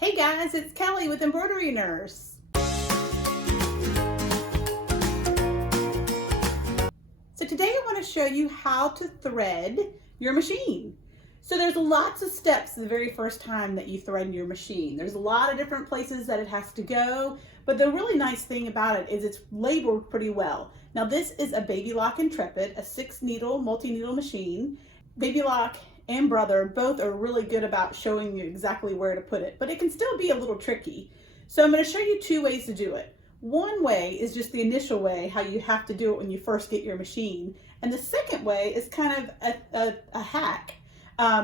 Hey guys, it's Kelly with Embroidery Nurse. So today I want to show you how to thread your machine. So there's lots of steps the very first time that you thread your machine. There's a lot of different places that it has to go, but the really nice thing about it is it's labeled pretty well. Now this is a Baby Lock Intrepid, a 6-needle multi-needle machine. Baby Lock and Brother both are really good about showing you exactly where to put it, but it can still be a little tricky. So I'm going to show you two ways to do it. One way is just the initial way, how you have to do it when you first get your machine. And the second way is kind of a hack,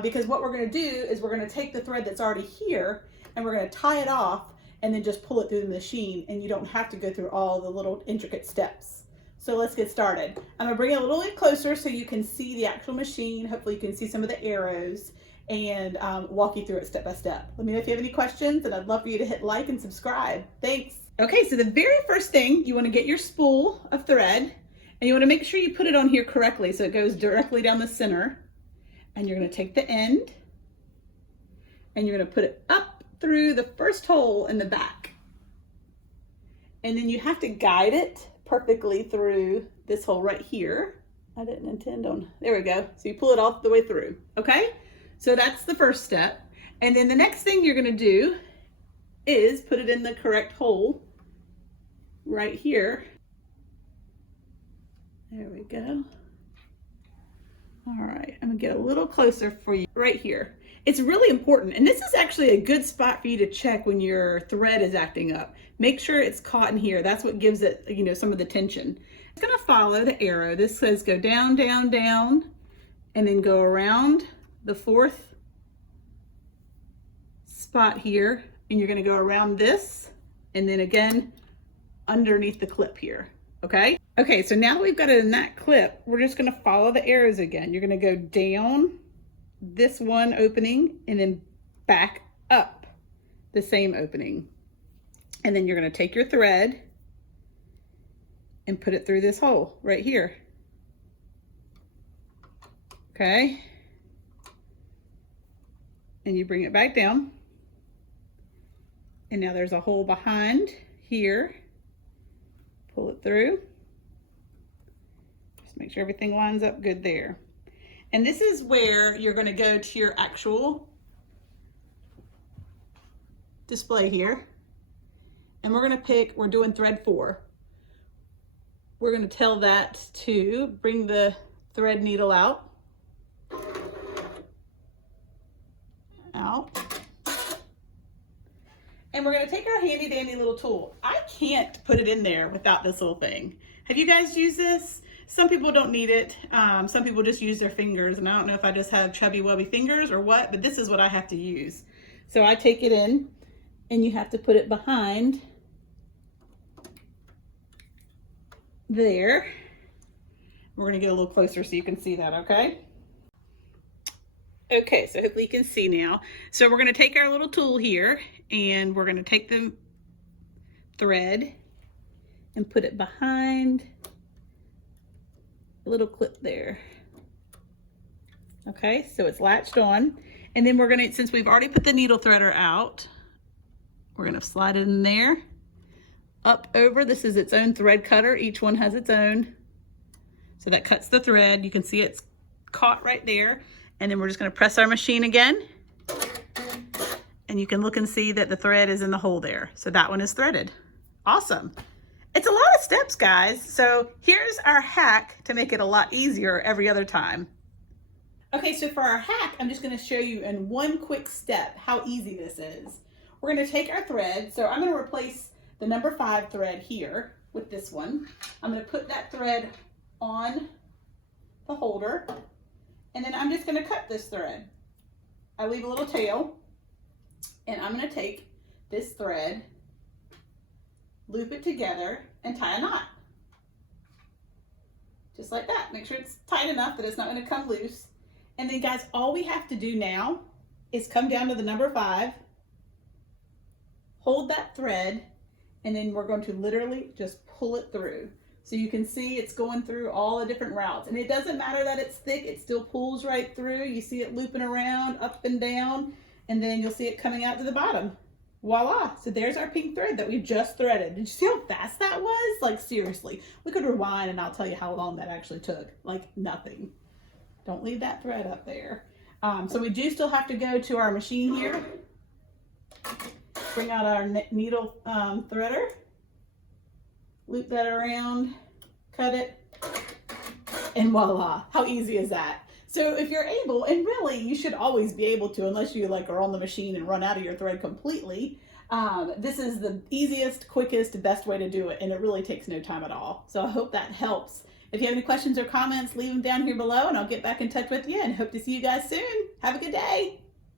because what we're going to do is we're going to take the thread that's already here and we're going to tie it off and then just pull it through the machine, and you don't have to go through all the little intricate steps. So let's get started. I'm gonna bring it a little bit closer so you can see the actual machine. Hopefully you can see some of the arrows and walk you through it step by step. Let me know if you have any questions, and I'd love for you to hit like and subscribe. Thanks. Okay, so the very first thing, you wanna get your spool of thread, and you wanna make sure you put it on here correctly so it goes directly down the center. And you're gonna take the end, and you're gonna put it up through the first hole in the back. And then you have to guide it perfectly through this hole right here. I didn't intend on, there we go. So you pull it all the way through, okay? So that's the first step. And then the next thing you're gonna do is put it in the correct hole right here. There we go. All right, I'm gonna get a little closer for you right here. It's really important, and this is actually a good spot for you to check when your thread is acting up. Make sure it's caught in here. That's what gives it, some of the tension. It's gonna follow the arrow. This says go down, down, down, and then go around the fourth spot here, and you're gonna go around this, and then again, underneath the clip here, okay? Okay, so now that we've got it in that clip, we're just gonna follow the arrows again. You're gonna go down this one opening and then back up the same opening. And then you're gonna take your thread and put it through this hole right here. Okay. And you bring it back down. And now there's a hole behind here. Pull it through. Just make sure everything lines up good there. And this is where you're going to go to your actual display here. And we're going to pick, we're doing thread 4. We're going to tell that to bring the thread needle out. And we're going to take our handy dandy little tool. I can't put it in there without this little thing. Have you guys used this? Some people don't need it. Some people just use their fingers, and I don't know if I just have chubby wubby fingers or what, but this is what I have to use. So I take it in, and you have to put it behind there. We're gonna get a little closer so you can see that, okay? Okay, so hopefully you can see now. So we're gonna take our little tool here, and we're gonna take the thread and put it behind little clip there. Okay, so it's latched on, and then we're gonna, since we've already put the needle threader out, we're gonna slide it in there, up over. This is its own thread cutter. Each one has its own. So that cuts the thread. You can see it's caught right there. And then we're just gonna press our machine again, and you can look and see that the thread is in the hole there. So that one is threaded. Awesome. It's a lot of steps, guys. So here's our hack to make it a lot easier every other time. Okay, so for our hack, I'm just gonna show you in one quick step how easy this is. We're gonna take our thread. So I'm gonna replace the number 5 thread here with this one. I'm gonna put that thread on the holder, and then I'm just gonna cut this thread. I leave a little tail, and I'm gonna take this thread, loop it together, and tie a knot. Just like that. Make sure it's tight enough that it's not going to come loose. And then guys, all we have to do now is come down to the number 5, hold that thread, and then we're going to literally just pull it through. So you can see it's going through all the different routes. And it doesn't matter that it's thick, it still pulls right through. You see it looping around, up and down, and then you'll see it coming out to the bottom. Voila. So there's our pink thread that we just threaded. Did you see how fast that was? Like seriously, we could rewind and I'll tell you how long that actually took. Like nothing. Don't leave that thread up there. So we do still have to go to our machine here. Bring out our needle threader. Loop that around, cut it, and voila. How easy is that? So if you're able, and really you should always be able to, unless you like are on the machine and run out of your thread completely, this is the easiest, quickest, best way to do it, and it really takes no time at all. So I hope that helps. If you have any questions or comments, leave them down here below and I'll get back in touch with you and hope to see you guys soon. Have a good day.